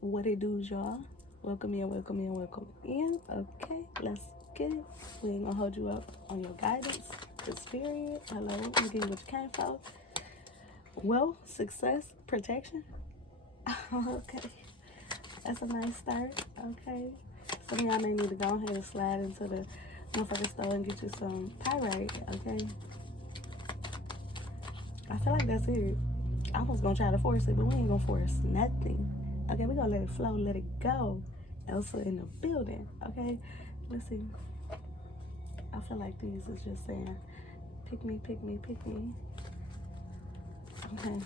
What it do, y'all? Welcome in, welcome in, welcome in. Okay, let's get it. We ain't gonna hold you up on your guidance. This period. Hello, I'm gonna give you what you came for. Well, success, protection. Okay, that's a nice start. Okay, some of y'all may need to go ahead and slide into the motherfucking store and get you some pyrite. Okay, I feel like that's it. I was gonna try to force it, but we ain't gonna force nothing. Okay, we gonna let it flow, let it go. Elsa in the building. Okay, let's see. I feel like these is just saying, pick me, pick me, pick me. Okay.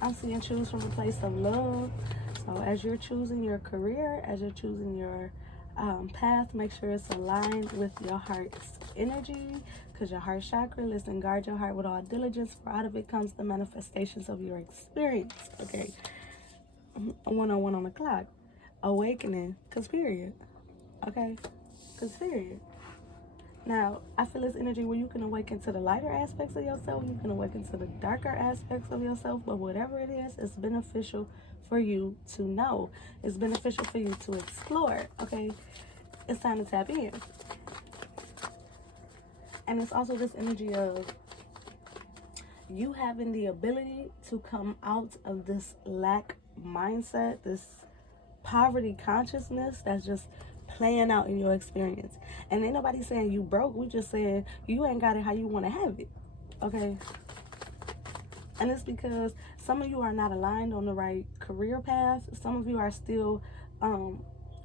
I'm seeing choose from a place of love. So as you're choosing your career, as you're choosing your path, make sure it's aligned with your heart's energy, because your heart chakra, listen, guard your heart with all diligence, for out of it comes the manifestations of your experience. Okay, 101 on the clock, awakening, because period. Okay, because period. Now, I feel this energy where you can awaken to the lighter aspects of yourself, you can awaken to the darker aspects of yourself, but whatever it is, it's beneficial for you to know. It's beneficial for you to explore, okay? It's time to tap in. And it's also this energy of you having the ability to come out of this lack mindset, this poverty consciousness that's just playing out in your experience. And ain't nobody saying you broke. We just saying you ain't got it how you want to have it. Okay? And it's because some of you are not aligned on the right career path. Some of you are still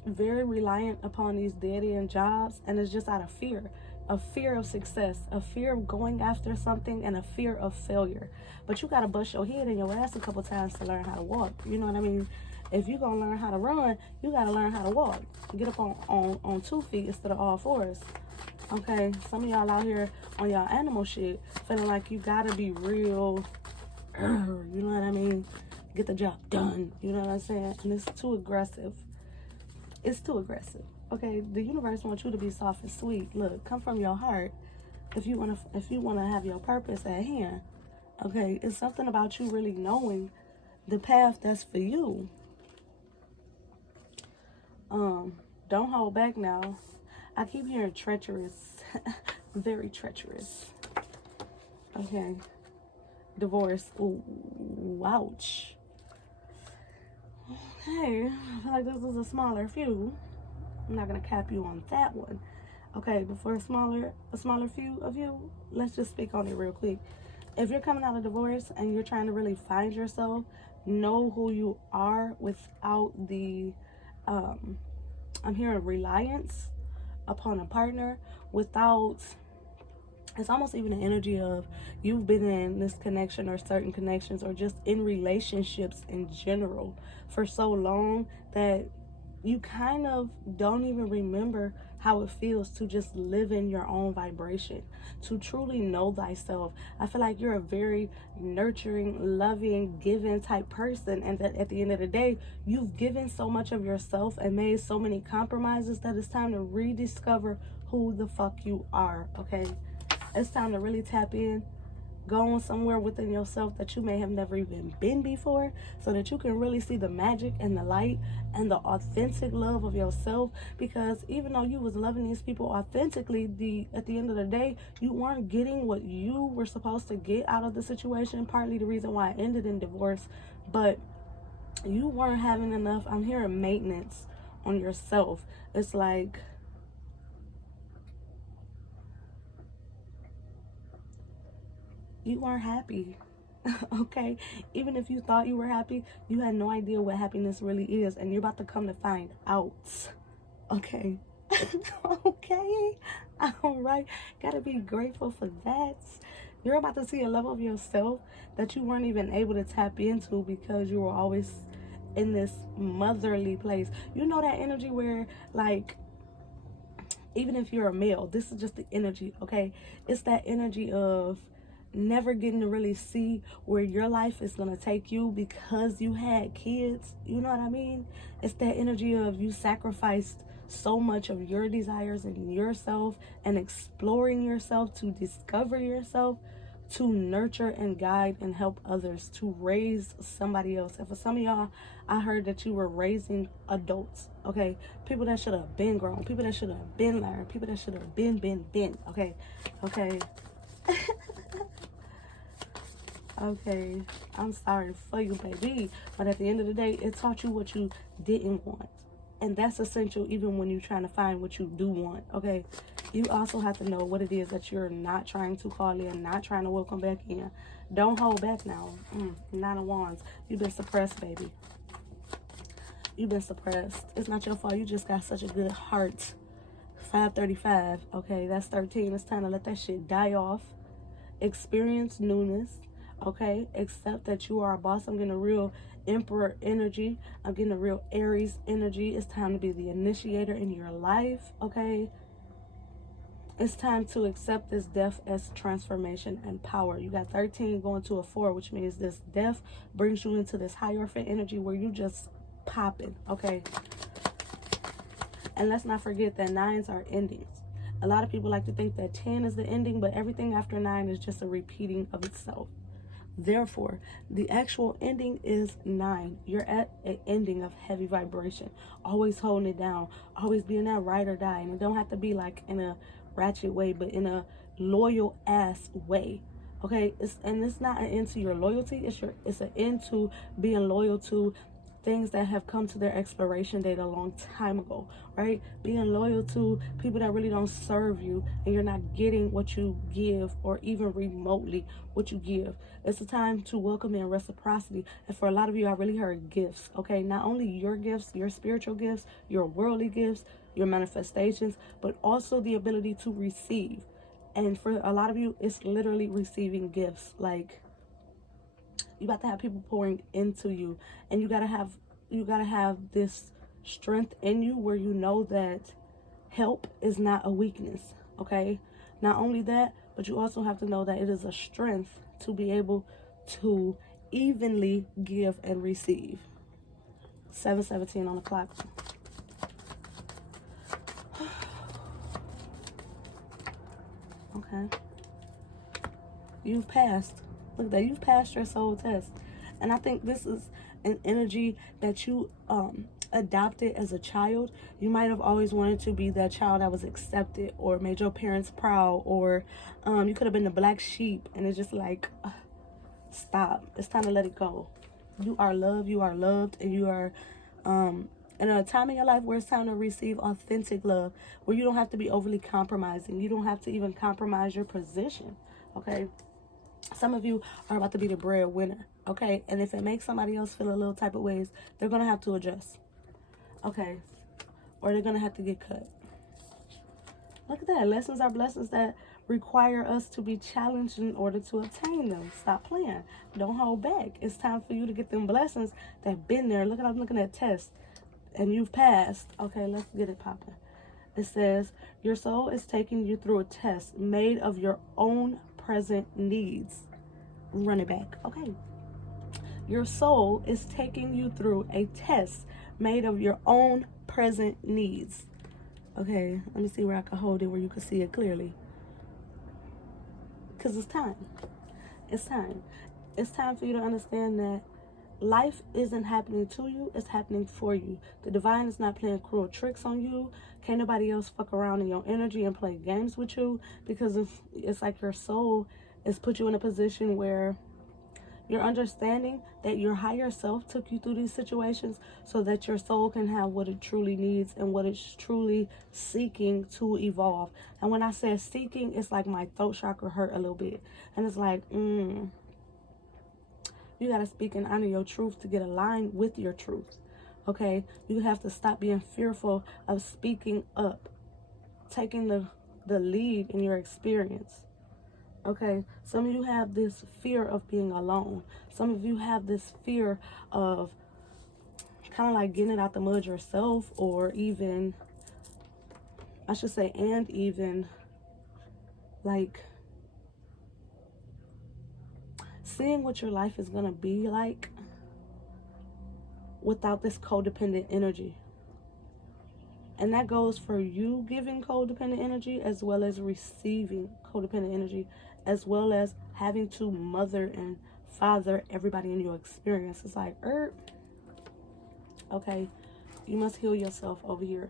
very reliant upon these dead-end jobs, and it's just out of fear. A fear of success, a fear of going after something, and a fear of failure. But you got to bust your head and your ass a couple times to learn how to walk. You know what I mean? If you're going to learn how to run, you got to learn how to walk. Get up on 2 feet instead of all 4s. Okay? Some of y'all out here on y'all animal shit, feeling like you got to be real, you know what I mean? Get the job done. You know what I'm saying? And it's too aggressive. It's too aggressive. Okay? The universe wants you to be soft and sweet. Look, come from your heart if you want to have your purpose at hand. Okay? It's something about you really knowing the path that's for you. Don't hold back now. I keep hearing treacherous. Very treacherous. Okay. Divorce. Ooh, ouch. Okay. I feel like this is a smaller few. I'm not gonna cap you on that one. Okay, but for a smaller few of you, let's just speak on it real quick. If you're coming out of divorce and you're trying to really find yourself, know who you are without the I'm hearing reliance upon a partner, without, it's almost even an energy of you've been in this connection or certain connections or just in relationships in general for so long that you kind of don't even remember how it feels to just live in your own vibration, to truly know thyself. I feel like you're a very nurturing, loving, giving type person, and that at the end of the day, you've given so much of yourself and made so many compromises that it's time to rediscover who the fuck you are. Okay, it's time to really tap in, go on somewhere within yourself that you may have never even been before, so that you can really see the magic and the light and the authentic love of yourself. Because even though you was loving these people authentically, at the end of the day, you weren't getting what you were supposed to get out of the situation. Partly the reason why it ended in divorce, but you weren't having enough, I'm hearing, maintenance on yourself. It's like you weren't happy. Okay, even if you thought you were happy, you had no idea what happiness really is, and you're about to come to find out. Okay. Okay, all right, gotta be grateful for that. You're about to see a level of yourself that you weren't even able to tap into because you were always in this motherly place. You know that energy where, like, even if you're a male, this is just the energy. Okay, it's that energy of never getting to really see where your life is going to take you because you had kids. You know what I mean? It's that energy of you sacrificed so much of your desires and yourself and exploring yourself to discover yourself to nurture and guide and help others, to raise somebody else. And for some of y'all, I heard that you were raising adults, okay? People that should have been grown, people that should have been learned, people that should have been, okay? Okay. Okay, I'm sorry for you, baby. But at the end of the day, it taught you what you didn't want. And that's essential even when you're trying to find what you do want, okay? You also have to know what it is that you're not trying to call in, not trying to welcome back in. Don't hold back now. Nine of Wands. You've been suppressed, baby. You've been suppressed. It's not your fault. You just got such a good heart. 535, okay? That's 13. It's time to let that shit die off. Experience newness. Okay, accept that you are a boss. I'm getting a real Emperor energy. I'm getting a real Aries energy. It's time to be the initiator in your life. Okay, it's time to accept this death as transformation and power. You got 13 going to a 4, which means this death brings you into this Hierophant energy where you just popping. Okay, and let's not forget that 9s are endings. A lot of people like to think that 10 is the ending, but everything after 9 is just a repeating of itself. Therefore, the actual ending is 9. You're at an ending of heavy vibration. Always holding it down. Always being that ride or die. And it don't have to be like in a ratchet way, but in a loyal ass way. Okay? It's not an end to your loyalty. It's an end to being loyal to things that have come to their expiration date a long time ago, right? Being loyal to people that really don't serve you and you're not getting what you give or even remotely what you give. It's a time to welcome in reciprocity. And for a lot of you, I really heard gifts, okay? Not only your gifts, your spiritual gifts, your worldly gifts, your manifestations, but also the ability to receive. And for a lot of you, it's literally receiving gifts. Like, you got to have people pouring into you, and you gotta have this strength in you where you know that help is not a weakness. Okay, not only that, but you also have to know that it is a strength to be able to evenly give and receive. 7:17 on the clock. Okay, you've passed. Look at that, you've passed your soul test. And I think this is an energy that you adopted as a child. You might have always wanted to be that child that was accepted or made your parents proud, or you could have been the black sheep, and it's just like, stop. It's time to let it go. You are loved, you are loved, and you are in a time in your life where it's time to receive authentic love, where you don't have to be overly compromising. You don't have to even compromise your position, okay? Some of you are about to be the breadwinner, okay? And if it makes somebody else feel a little type of ways, they're going to have to adjust, okay? Or they're going to have to get cut. Look at that. Lessons are blessings that require us to be challenged in order to obtain them. Stop playing. Don't hold back. It's time for you to get them blessings that have been there. Look at, I'm looking at tests, and you've passed. Okay, let's get it popping. It says, your soul is taking you through a test made of your own present needs. Run it back. Okay. Your soul is taking you through a test made of your own present needs. Okay, let me see where I can hold it where you can see it clearly. Because it's time. It's time. It's time for you to understand that life isn't happening to you, it's happening for you. The divine is not playing cruel tricks on you. Can't nobody else fuck around in your energy and play games with you, because it's like your soul is put you in a position where you're understanding that your higher self took you through these situations so that your soul can have what it truly needs and what it's truly seeking to evolve. And when I say seeking, it's like my throat chakra hurt a little bit. And it's like, you got to speak and honor your truth to get aligned with your truth. Okay? You have to stop being fearful of speaking up, taking the lead in your experience. Okay, some of you have this fear of being alone. Some of you have this fear of kind of like getting it out the mud yourself, or even, I should say, and even like seeing what your life is going to be like without this codependent energy. And that goes for you giving codependent energy as well as receiving codependent energy, as well as having to mother and father everybody in your experience. It's like, okay, you must heal yourself over here.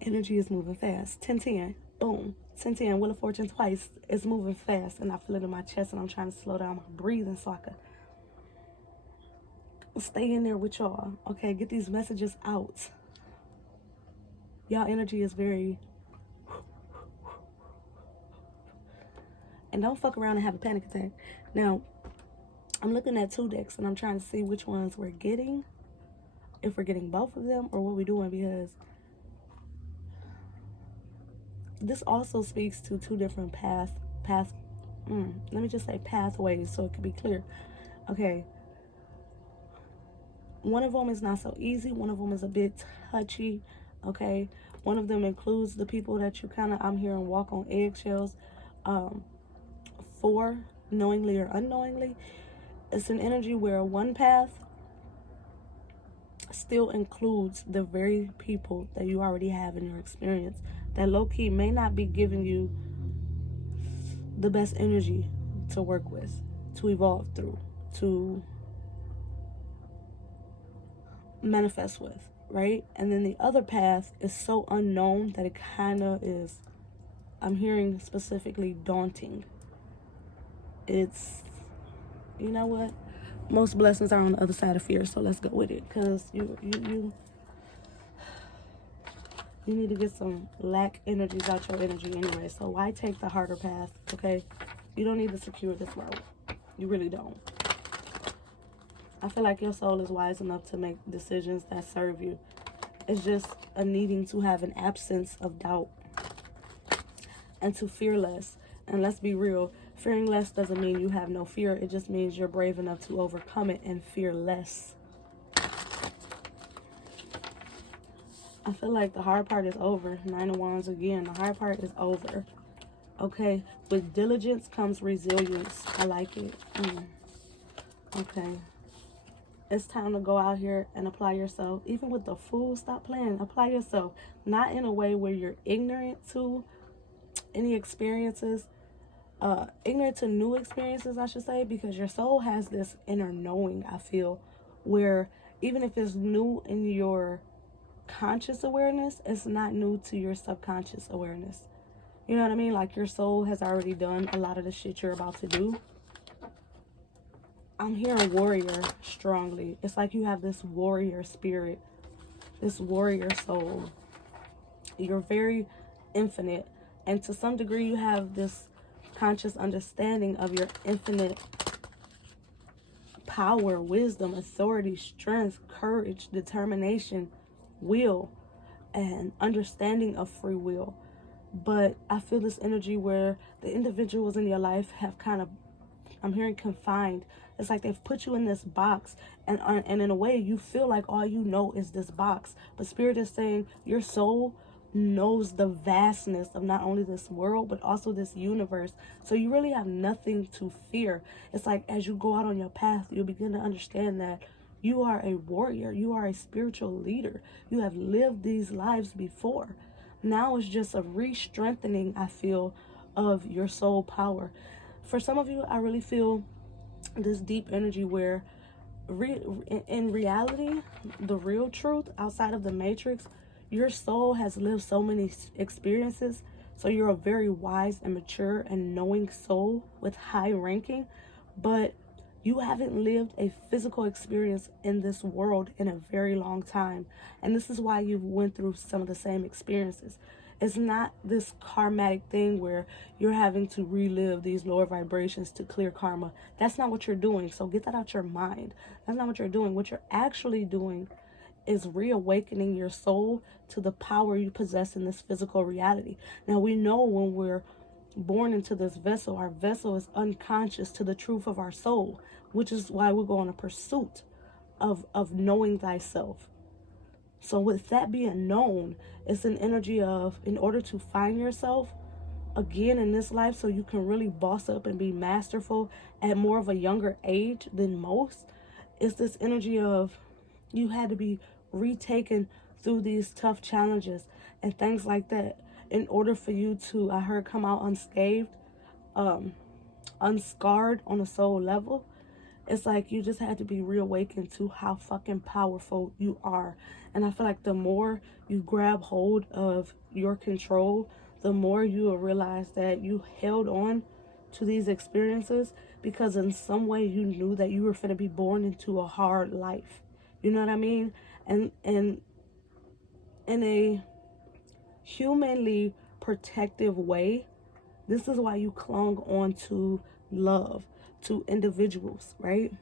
Energy is moving fast. 10-10, boom. 10-10, Wheel of Fortune twice. It's moving fast, and I feel it in my chest, and I'm trying to slow down my breathing so I can stay in there with y'all. Okay, get these messages out. Y'all energy is very... And don't fuck around and have a panic attack. Now, I'm looking at 2 decks, and I'm trying to see which ones we're getting. If we're getting both of them, or what we're doing, because this also speaks to 2 different let me just say pathways so it can be clear. Okay. One of them is not so easy. One of them is a bit touchy. Okay. One of them includes the people that you kind of, I'm hearing, walk on eggshells for, knowingly or unknowingly. It's an energy where one path still includes the very people that you already have in your experience, that low-key may not be giving you the best energy to work with, to evolve through, to manifest with, right? And then the other path is so unknown that it kind of is, I'm hearing specifically, daunting. It's, you know what? Most blessings are on the other side of fear, so let's go with it, because you need to get some lack energies out your energy anyway. So why take the harder path, okay? You don't need to secure this road. You really don't. I feel like your soul is wise enough to make decisions that serve you. It's just a needing to have an absence of doubt and to fear less. And let's be real, fearing less doesn't mean you have no fear. It just means you're brave enough to overcome it and fear less. I feel like the hard part is over. 9 of Wands again. The hard part is over. Okay. With diligence comes resilience. I like it. Okay. It's time to go out here and apply yourself. Even with the Fool, stop playing. Apply yourself. Not in a way where you're ignorant to any experiences. Ignorant to new experiences, I should say. Because your soul has this inner knowing, I feel. Where even if it's new in your conscious awareness, it's not new to your subconscious awareness. You know what I mean? Like your soul has already done a lot of the shit you're about to do. I'm hearing warrior strongly. It's like you have this warrior spirit, this warrior soul. You're very infinite, and to some degree you have this conscious understanding of your infinite power, wisdom, authority, strength, courage, determination, will, and understanding of free will. But I feel this energy where the individuals in your life have kind of, I'm hearing, confined. It's like they've put you in this box, and in a way you feel like all you know is this box. But Spirit is saying your soul knows the vastness of not only this world but also this universe. So you really have nothing to fear. It's like as you go out on your path, you'll begin to understand that you are a warrior. You are a spiritual leader. You have lived these lives before. Now it's just a re-strengthening, I feel, of your soul power. For some of you, I really feel this deep energy where in reality, the real truth outside of the matrix, your soul has lived so many experiences. So you're a very wise and mature and knowing soul with high ranking. But you haven't lived a physical experience in this world in a very long time. And this is why you've went through some of the same experiences. It's not this karmatic thing where you're having to relive these lower vibrations to clear karma. That's not what you're doing. So get that out your mind. That's not what you're doing. What you're actually doing is reawakening your soul to the power you possess in this physical reality. Now, we know when we're born into this vessel, our vessel is unconscious to the truth of our soul, which is why we go on a pursuit of knowing thyself. So with that being known, it's an energy of, in order to find yourself again in this life so you can really boss up and be masterful at more of a younger age than most, it's this energy of you had to be retaken through these tough challenges and things like that in order for you to, I heard, come out unscathed, unscarred on a soul level, it's like you just had to be reawakened to how fucking powerful you are. And I feel like the more you grab hold of your control, the more you will realize that you held on to these experiences because in some way you knew that you were going to be born into a hard life. You know what I mean? And in a humanly protective way, this is why you clung on to love, to individuals, right?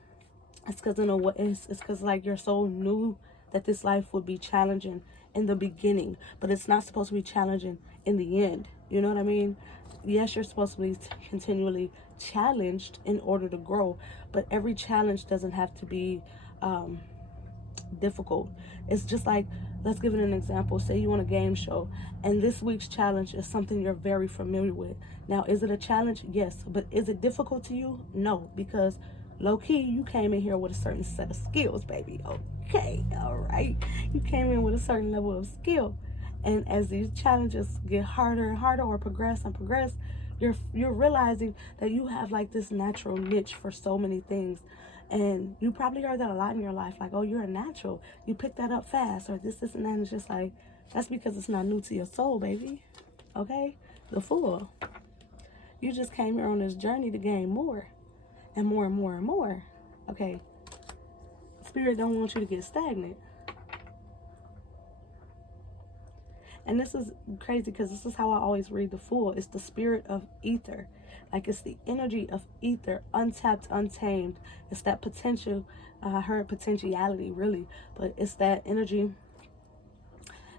It's because it's because like your soul knew that this life would be challenging in the beginning, but it's not supposed to be challenging in the end. You know what I mean? Yes, you're supposed to be continually challenged in order to grow, but every challenge doesn't have to be difficult. It's just like, let's give it an example. Say you on a game show and this week's challenge is something you're very familiar with. Now, is it a challenge? Yes. But is it difficult to you? No, because low-key, you came in here with a certain set of skills, baby. Okay, all right. You came in with a certain level of skill. And as these challenges get harder and harder or progress and progress, you're realizing that you have like this natural niche for so many things. And you probably heard that a lot in your life, like, oh, you're a natural. You pick that up fast, or this, and that. And it's just like, that's because it's not new to your soul, baby. Okay? The fool. You just came here on this journey to gain more and more and more and more. Okay? Spirit don't want you to get stagnant. And this is crazy because this is how I always read the Fool. It's the spirit of ether. Like, it's the energy of ether, untapped, untamed. It's that potential. I heard potentiality, really. But it's that energy.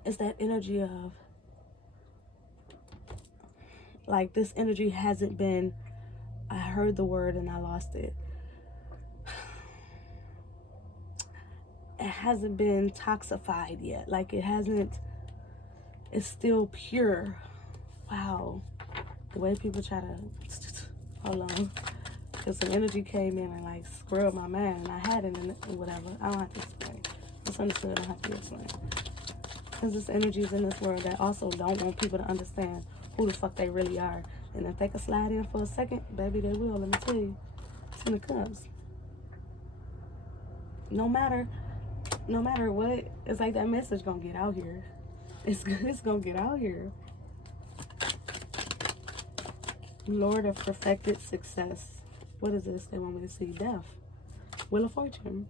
It's that energy of, like, this energy hasn't been, I heard the word and I lost it. It hasn't been toxified yet. Like, it hasn't, it's still pure. Wow. The way people try to, hold on, because some energy came in and like screwed my mind, and I had it in whatever. I don't have to explain. It's understood. I don't have to explain. Because this energy is in this world that also don't want people to understand who the fuck they really are. And if they can slide in for a second, baby, they will. Let me tell you, it's in the cups. No matter what, it's like that message gonna get out here. It's gonna get out here. Lord of perfected success. What is this? They want me to see death. Wheel of Fortune.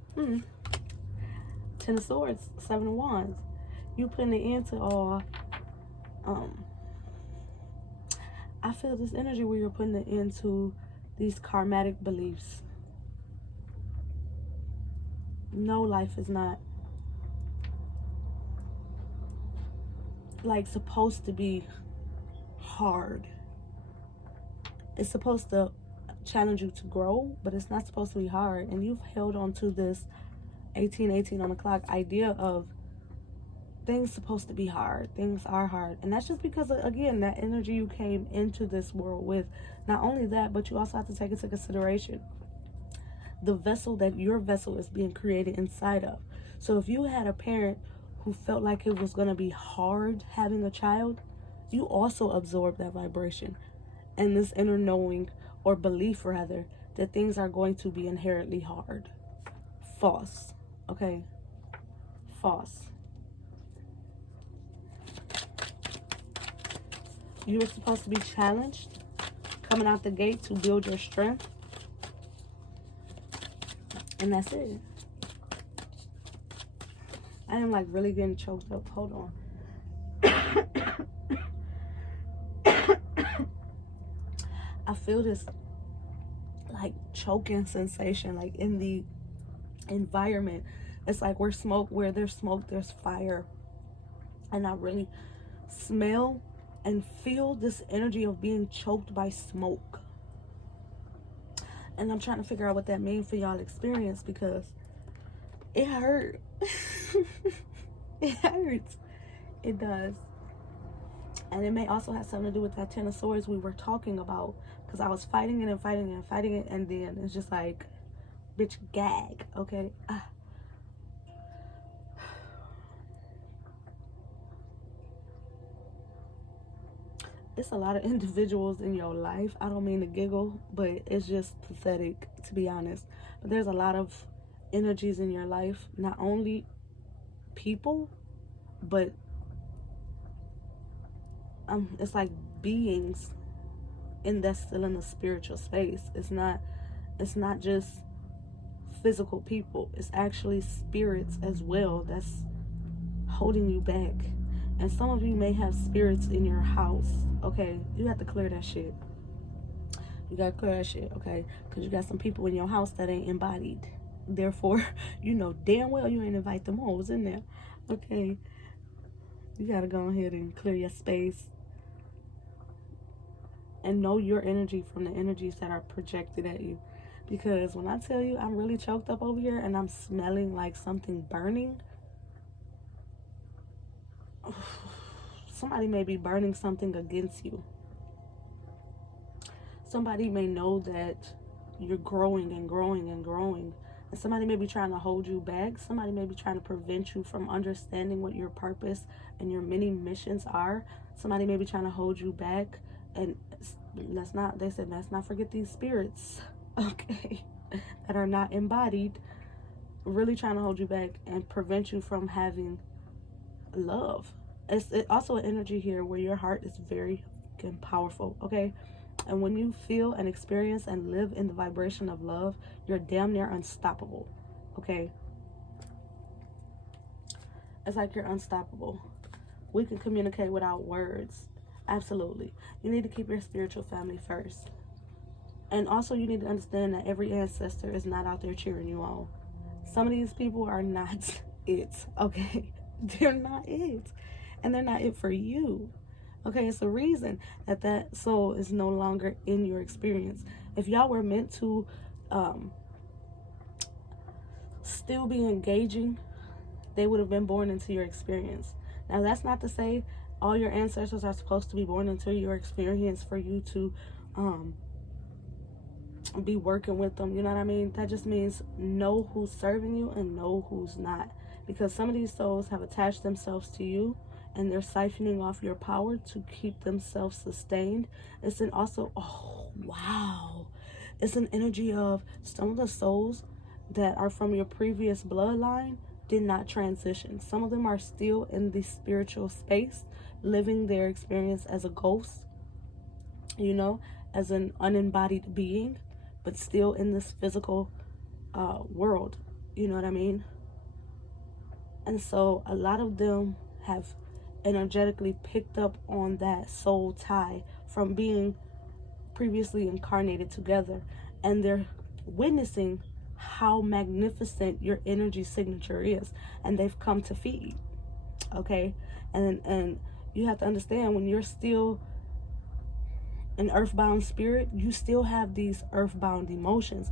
Ten of Swords. Seven of Wands. You putting it into all. I feel this energy where you're putting it into these karmatic beliefs. No, life is not like supposed to be hard. It's supposed to challenge you to grow, but it's not supposed to be hard. And you've held on to this 1818 on the clock idea of things supposed to be hard. Things are hard. And that's just because, again, that energy you came into this world with. Not only that, but you also have to take into consideration the vessel that your vessel is being created inside of. So if you had a parent who felt like it was going to be hard having a child, you also absorb that vibration and this inner knowing, or belief rather, that things are going to be inherently hard. False. Okay? False. You were supposed to be challenged coming out the gate to build your strength. And that's it. I am like really getting choked up. Hold on. I feel this like choking sensation like in the environment. It's like where there's smoke, there's fire. And I really smell and feel this energy of being choked by smoke. And I'm trying to figure out what that means for y'all experience, because it hurt. It hurts. It does. And it may also have something to do with that Ten of Swords we were talking about, because I was fighting it and fighting it and fighting it, and then it's just like, bitch, gag, okay? it's a lot of individuals in your life. I don't mean to giggle, but it's just pathetic, to be honest. But there's a lot of energies in your life, not only people, but it's like beings that's still in the spiritual space. It's not just physical people. It's actually spirits as well that's holding you back. And some of you may have spirits in your house. Okay, you have to clear that shit. You gotta clear that shit, okay? Because you got some people in your house that ain't embodied. Therefore, you know damn well you ain't invite them hoes in there. Okay, you gotta go ahead and clear your space and know your energy from the energies that are projected at you. Because when I tell you I'm really choked up over here and I'm smelling like something burning, somebody may be burning something against you. Somebody may know that you're growing and growing and growing. And somebody may be trying to hold you back. Somebody may be trying to prevent you from understanding what your purpose and your many missions are. Somebody may be trying to hold you back. And let's not forget these spirits, okay, that are not embodied, really trying to hold you back and prevent you from having love. It's also an energy here where your heart is very powerful, okay? And when you feel and experience and live in the vibration of love, you're damn near unstoppable, okay? It's like you're unstoppable. We can communicate without words. Absolutely. You need to keep your spiritual family first. And also you need to understand that every ancestor is not out there cheering you on. Some of these people are not it, okay? They're not it. And they're not it for you. Okay, it's the reason that soul is no longer in your experience. If y'all were meant to still be engaging, they would have been born into your experience. Now, that's not to say all your ancestors are supposed to be born into your experience for you to be working with them. You know what I mean? That just means know who's serving you and know who's not. Because some of these souls have attached themselves to you and they're siphoning off your power to keep themselves sustained. It's an also, oh, wow. It's an energy of some of the souls that are from your previous bloodline did not transition. Some of them are still in the spiritual space, living their experience as a ghost, you know, as an unembodied being, but still in this physical world. You know what I mean? And so a lot of them have energetically picked up on that soul tie from being previously incarnated together, and they're witnessing how magnificent your energy signature is, and they've come to feed. Okay, and you have to understand, when you're still an earthbound spirit, you still have these earthbound emotions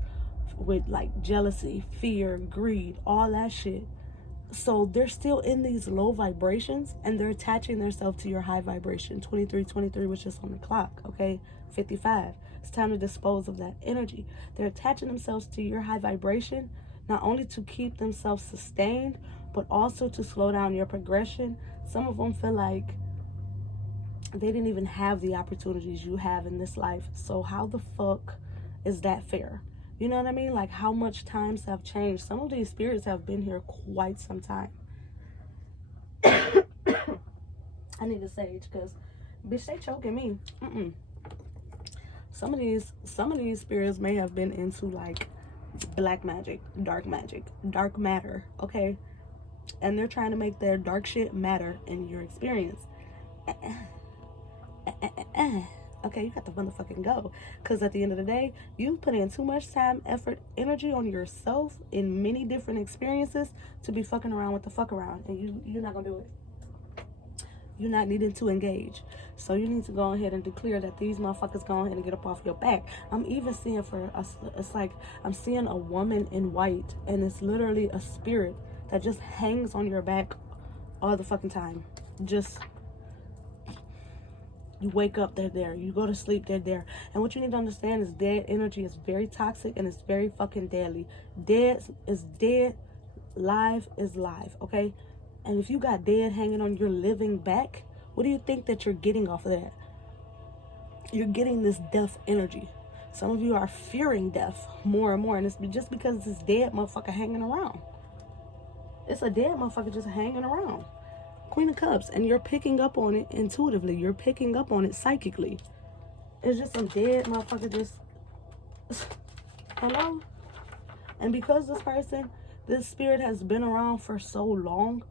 with like jealousy, fear, greed, all that shit. So they're still in these low vibrations and they're attaching themselves to your high vibration. 2323 was just on the clock, okay? 55. It's time to dispose of that energy. They're attaching themselves to your high vibration, not only to keep themselves sustained, but also to slow down your progression. Some of them feel like they didn't even have the opportunities you have in this life. So how the fuck is that fair? You know what I mean? Like, how much times have changed. Some of these spirits have been here quite some time. I need a sage, because bitch, they choking me. Some of these spirits may have been into like black magic, dark matter, okay? And they're trying to make their dark shit matter in your experience. Okay, you got to motherfucking go. Because at the end of the day, you've put in too much time, effort, energy on yourself in many different experiences to be fucking around with the fuck around. And you're not going to do it. You're not needing to engage. So you need to go ahead and declare that these motherfuckers go ahead and get up off your back. I'm even seeing it's like I'm seeing a woman in white, and it's literally a spirit that just hangs on your back all the fucking time. Just... you wake up, they're there. You go to sleep, they're there. And what you need to understand is dead energy is very toxic and it's very fucking deadly. Dead is dead, live is live, okay? And if you got dead hanging on your living back, what do you think that you're getting off of that? you're getting this death energy. Some of you are fearing death more and more, and it's just because it's this dead motherfucker hanging around. It's a dead motherfucker just hanging around. Queen of Cups, and you're picking up on it intuitively. You're picking up on it psychically. It's just some dead motherfucker just... Hello? And because this spirit has been around for so long,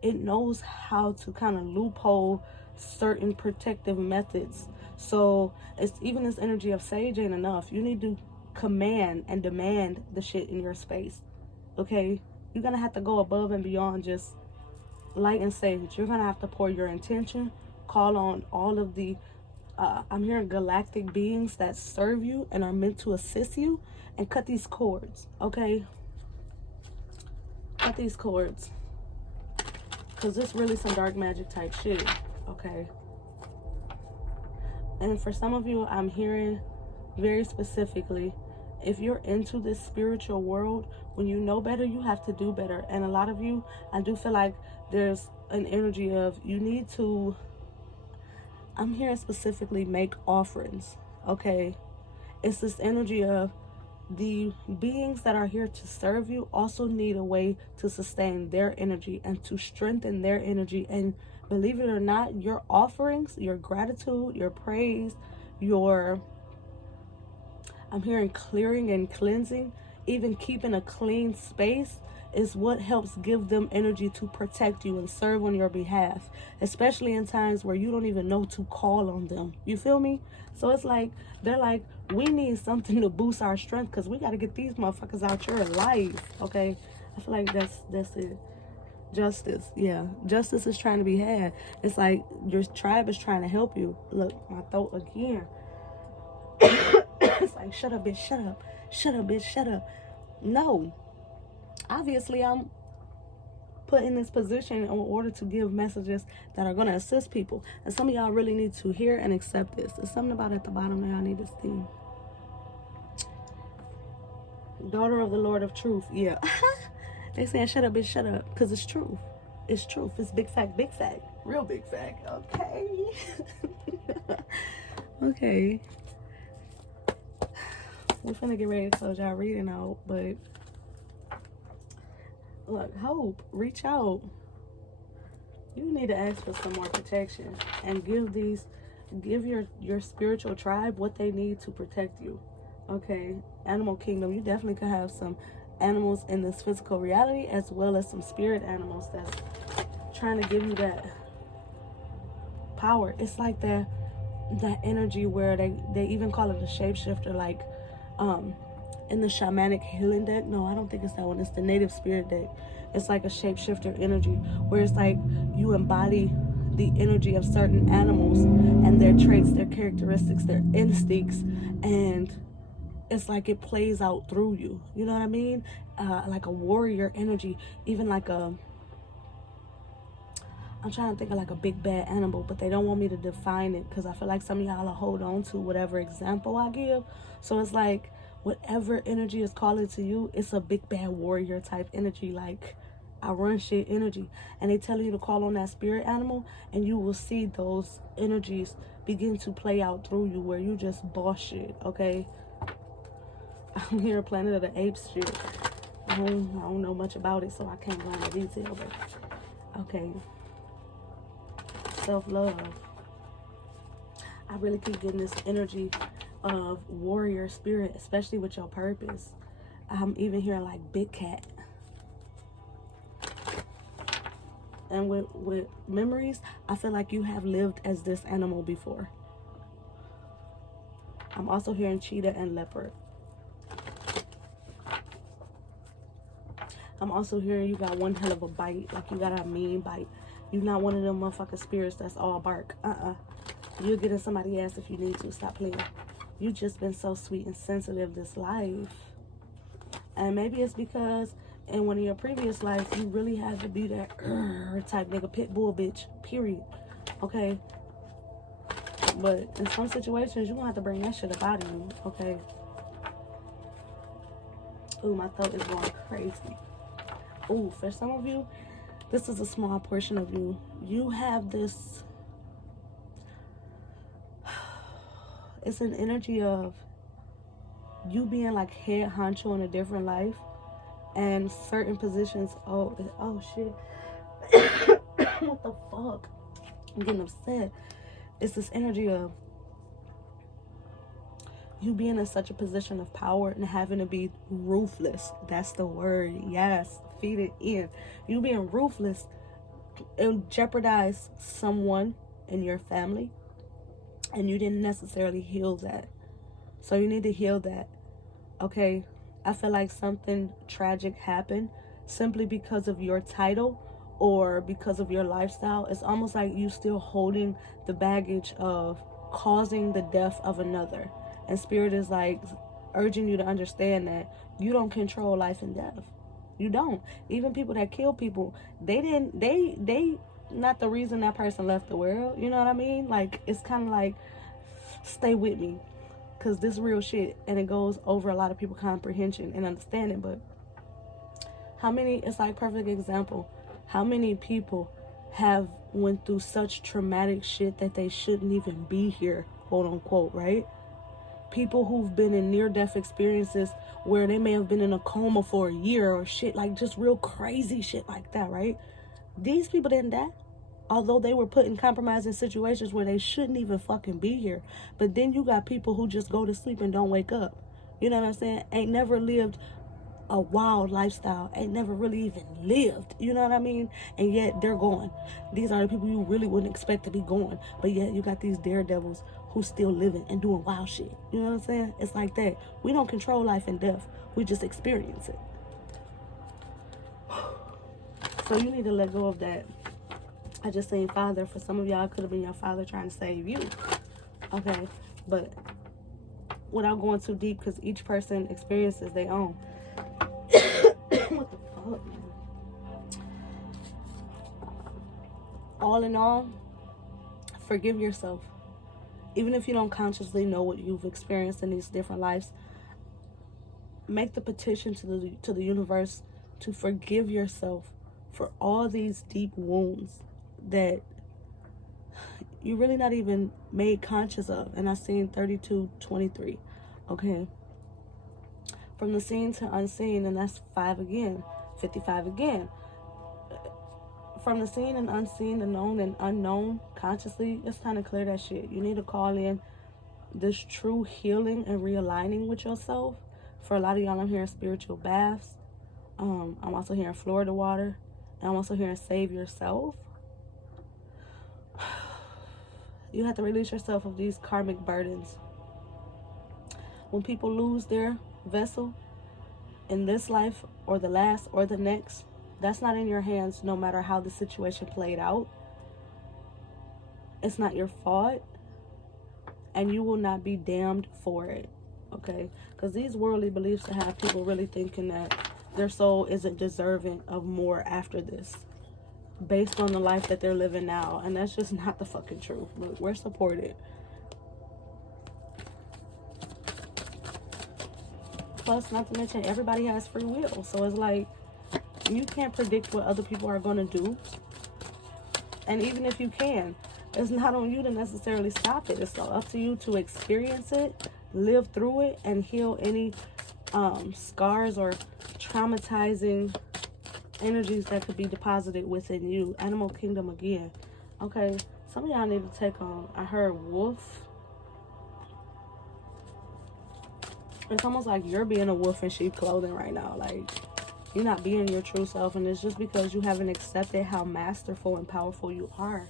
it knows how to kind of loophole certain protective methods. So it's even this energy of sage ain't enough. You need to command and demand the shit in your space. Okay? You're gonna have to go above and beyond just light and sage. You're gonna have to pour your intention, call on all of the I'm hearing galactic beings that serve you and are meant to assist you, and cut these cords. Okay? Cut these cords, because it's really some dark magic type shit. Okay? And for some of you, I'm hearing very specifically, if you're into this spiritual world, when you know better, you have to do better. And a lot of you, I do feel like there's an energy of you need to, I'm hearing specifically, make offerings. Okay? It's this energy of the beings that are here to serve you also need a way to sustain their energy and to strengthen their energy. And believe it or not, your offerings, your gratitude, your praise, your, I'm hearing clearing and cleansing, even keeping a clean space is what helps give them energy to protect you and serve on your behalf, especially in times where you don't even know to call on them. You feel me? So it's like, they're like, we need something to boost our strength because we got to get these motherfuckers out your life. Okay? I feel like that's it. Justice. Yeah. Justice is trying to be had. It's like your tribe is trying to help you. Look, my throat again. It's like, shut up, bitch, shut up. Shut up, bitch, shut up. No. Obviously, I'm put in this position in order to give messages that are going to assist people. And some of y'all really need to hear and accept this. There's something about at the bottom that y'all need to see. Daughter of the Lord of Truth. Yeah. They saying, shut up, bitch, shut up. Because it's truth. It's truth. It's big fact, big fact. Real big fact. Okay. Okay. We're finna get ready to close y'all reading out, but look, hope, reach out. You need to ask for some more protection and give your spiritual tribe what they need to protect you. Okay, animal kingdom, you definitely could have some animals in this physical reality as well as some spirit animals that's trying to give you that power. It's like that energy where they even call it a shapeshifter, like in the shamanic healing deck. No, I don't think it's that one. It's the native spirit deck. It's like a shapeshifter energy where it's like you embody the energy of certain animals and their traits, their characteristics, their instincts, and it's like it plays out through you. You know what I mean? Like a warrior energy, even like I'm trying to think of like a big bad animal, but they don't want me to define it because I feel like some of y'all will hold on to whatever example I give. So it's like whatever energy is calling to you, it's a big bad warrior type energy, like I run shit energy. And they tell you to call on that spirit animal and you will see those energies begin to play out through you where you just boss shit. Okay? I'm here, Planet of the Apes shit. I don't know much about it, so I can't go into detail, but okay. Self-love. I really keep getting this energy of warrior spirit, especially with your purpose. I'm even hearing like big cat. And with memories, I feel like you have lived as this animal before. I'm also hearing cheetah and leopard. I'm also hearing you got one hell of a bite. Like you got a mean bite. You're not one of them motherfucking spirits that's all bark. You'll get in somebody's ass if you need to. Stop playing. You just been so sweet and sensitive this life. And maybe it's because in one of your previous lives, you really had to be that type nigga, pit bull bitch, period. Okay? But in some situations, you're going to have to bring that shit up out of you. Okay? Ooh, my throat is going crazy. Ooh, for some of you, this is a small portion of you. You have this it's an energy of you being like head honcho in a different life, and certain positions. Oh shit. What the fuck? I'm getting upset. It's this energy of you being in such a position of power and having to be ruthless. That's the word. Yes, feed it in. You being ruthless, it'll jeopardize someone in your family, and you didn't necessarily heal that. So you need to heal that. Okay, I feel like something tragic happened simply because of your title or because of your lifestyle. It's almost like you still holding the baggage of causing the death of another. And Spirit is like urging you to understand that you don't control life and death. You don't. Even people that kill people, they not the reason that person left the world. You know what I mean? Like, it's kind of like, stay with me, because this is real shit, and it goes over a lot of people's comprehension and understanding. But how many, it's like perfect example, how many people have went through such traumatic shit that they shouldn't even be here, quote unquote, right? People who've been in near-death experiences where they may have been in a coma for a year or shit, like just real crazy shit like that, right? These people didn't die, although they were put in compromising situations where they shouldn't even fucking be here. But then you got people who just go to sleep and don't wake up. You know what I'm saying? Ain't never lived a wild lifestyle, ain't never really even lived, you know what I mean? And yet they're gone. These are the people you really wouldn't expect to be gone, but yet you got these daredevils who still living and doing wild shit. You know what I'm saying? It's like that. We don't control life and death, we just experience it. So you need to let go of that. I just saying father, for some of y'all, it could have been your father trying to save you. Okay, but without going too deep, because each person experiences their own. What the fuck, man? All in all, forgive yourself. Even if you don't consciously know what you've experienced in these different lives, make the petition to the universe to forgive yourself for all these deep wounds that you're really not even made conscious of. And I seen 32:23. Okay. From the seen to unseen, and that's 5 again, 55 again. From the seen and unseen, the known and unknown, consciously, it's time to clear that shit. You need to call in this true healing and realigning with yourself. For a lot of y'all, I'm hearing spiritual baths. I'm also hearing Florida water. And I'm also hearing save yourself. You have to release yourself of these karmic burdens. When people lose their vessel in this life or the last or the next, that's not in your hands, no matter how the situation played out. It's not your fault, and you will not be damned for it. Okay, because these worldly beliefs have people really thinking that their soul isn't deserving of more after this, based on the life that they're living now. And that's just not the fucking truth. Look, we're supported. Plus, not to mention, everybody has free will. So it's like, you can't predict what other people are going to do. And even if you can, it's not on you to necessarily stop it. It's up to you to experience it, live through it, and heal any scars or traumatizing energies that could be deposited within you. Animal kingdom again. Okay, some of y'all need to take on, I heard wolf. It's almost like you're being a wolf in sheep clothing right now. Like, you're not being your true self, and it's just because you haven't accepted how masterful and powerful you are.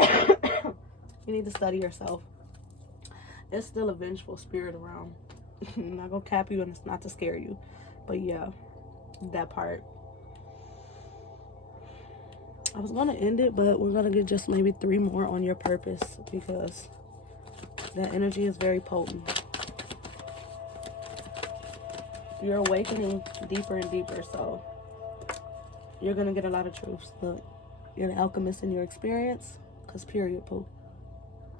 You need to study yourself. There's still a vengeful spirit around. I'm not gonna cap you, and it's not to scare you, but yeah, that part. I was gonna end it, but we're gonna get just maybe 3 more on your purpose, because that energy is very potent. You're awakening deeper and deeper, so you're gonna get a lot of truths. Look, you're the alchemist in your experience, because period, poo.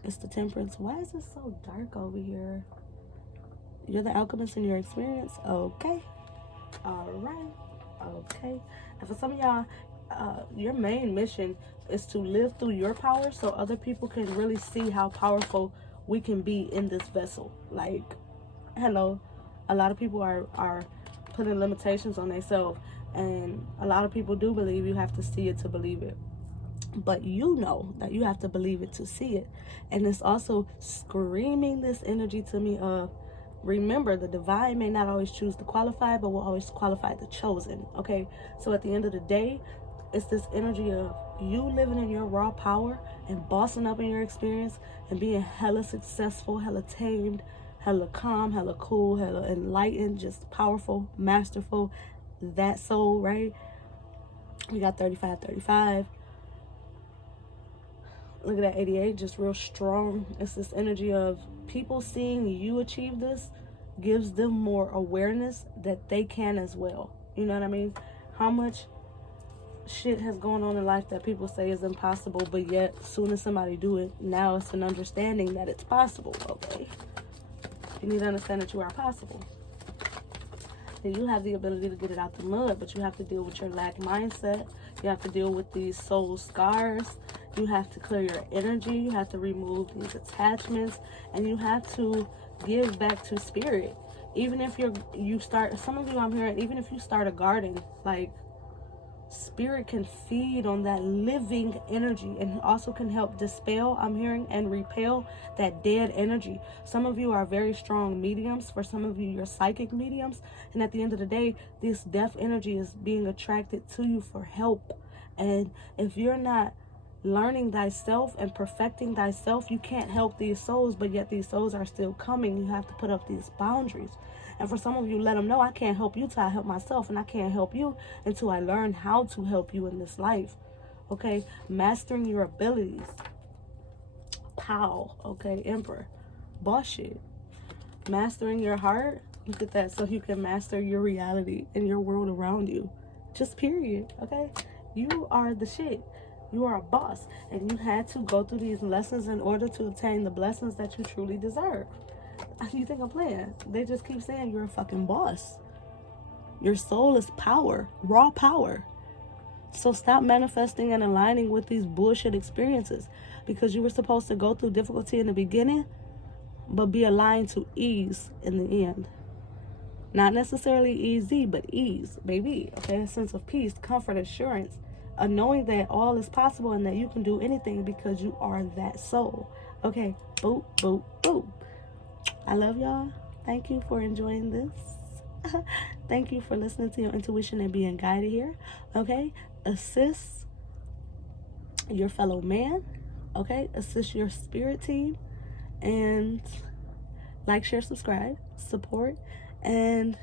It's the temperance. Why is it so dark over here? You're the alchemist in your experience. Okay. All right. Okay. And for some of y'all, your main mission is to live through your power so other people can really see how powerful we can be in this vessel. Like, hello, a lot of people are putting limitations on themselves, and a lot of people do believe you have to see it to believe it. But you know that you have to believe it to see it. And it's also screaming this energy to me of, remember, the divine may not always choose the qualified, but will always qualify the chosen. Okay, so at the end of the day, it's this energy of you living in your raw power and bossing up in your experience and being hella successful, hella tamed, hella calm, hella cool, hella enlightened, just powerful, masterful. That soul, right? We got 35. Look at that 88, just real strong. It's this energy of people seeing you achieve this gives them more awareness that they can as well. You know what I mean? How much shit has gone on in life that people say is impossible, but yet as soon as somebody do it, now it's an understanding that it's possible. Okay, you need to understand that you are possible. That you have the ability to get it out the mud, but you have to deal with your lack mindset. You have to deal with these soul scars. You have to clear your energy. You have to remove these attachments, and you have to give back to spirit. Even if you start, some of you I'm hearing, even if you start a garden, like, spirit can feed on that living energy and also can help dispel, I'm hearing, and repel that dead energy. Some of you are very strong mediums. For some of you, you're psychic mediums. And at the end of the day, this death energy is being attracted to you for help. And if you're not learning thyself and perfecting thyself, you can't help these souls, but yet these souls are still coming. You have to put up these boundaries. And for some of you, let them know, I can't help you till I help myself, and I can't help you until I learn how to help you in this life. Okay, mastering your abilities. Pow. Okay, Emperor. Boss shit. Mastering your heart. Look at that. So you can master your reality and your world around you. Just period. Okay, you are the shit. You are a boss, and you had to go through these lessons in order to obtain the blessings that you truly deserve. You think I'm playing? They just keep saying you're a fucking boss. Your soul is power, raw power. So stop manifesting and aligning with these bullshit experiences, because you were supposed to go through difficulty in the beginning, but be aligned to ease in the end. Not necessarily easy, but ease, baby. Okay, a sense of peace, comfort, assurance, a knowing that all is possible and that you can do anything because you are that soul. Okay, boop, boop, boop. I love y'all. Thank you for enjoying this. Thank you for listening to your intuition and being guided here. Okay, assist your fellow man. Okay, assist your spirit team, and like, share, subscribe, support. And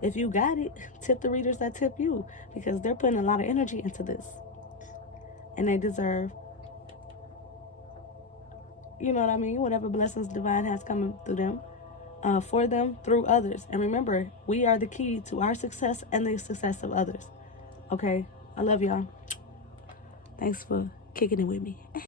if you got it, tip the readers that tip you, because they're putting a lot of energy into this, and they deserve, you know what I mean, whatever blessings divine has coming through them, for them, through others. And remember, we are the key to our success and the success of others. Okay, I love y'all. Thanks for kicking it with me.